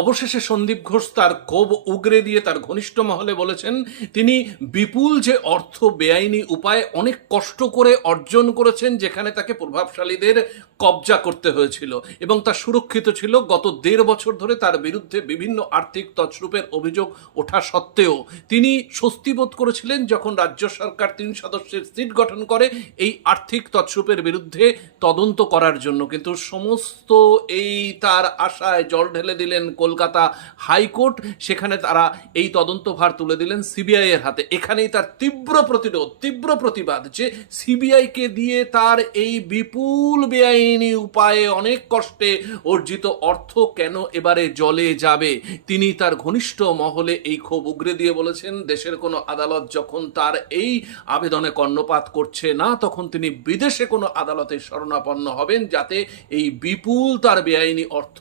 অবশেষে সন্দীপ ঘোষ তার ক্ষোভ উগরে দিয়ে তার ঘনিষ্ঠ মহলে বলেছেন তিনি বিপুল যে অর্থ বেআইনি উপায়ে অনেক কষ্ট করে অর্জন করেছেন, যেখানে তাকে প্রভাবশালীদের কবজা করতে হয়েছিল এবং তা সুরক্ষিত ছিল। গত 1.5 বছর ধরে তার বিরুদ্ধে বিভিন্ন আর্থিক তছরূপের অভিযোগ ওঠা সত্ত্বেও তিনি স্বস্তি বোধ করেছিলেন যখন রাজ্য সরকার 3 সদস্যের সিট গঠন করে এই আর্থিক তছরূপের বিরুদ্ধে তদন্ত করার জন্য। কিন্তু সমস্ত এই তার আশায় জল ঢেলে দিলেন কলকাতা হাইকোর্ট। সেখানে তারা এই তদন্তভার তুলে দিলেন সিবিআই এর হাতে। এখানেই তার তীব্র প্রতিরোধ, তীব্র প্রতিবাদ যে সিবিআইকে দিয়ে তার এই বিপুল বেআইনি উপায়ে অনেক কষ্টে অর্জিত অর্থ কেন এবারে জলে যাবে। তিনি তার ঘনিষ্ঠ মহলে এই ক্ষোভ উগরে দিয়ে বলেছেন দেশের কোনো আদালত যখন তার এই আবেদনে কর্ণপাত করছে না, তখন তিনি বিদেশে কোনো আদালতে শরণাপন্ন হবেন যাতে এই বিপুল তার বেআইনি অর্থ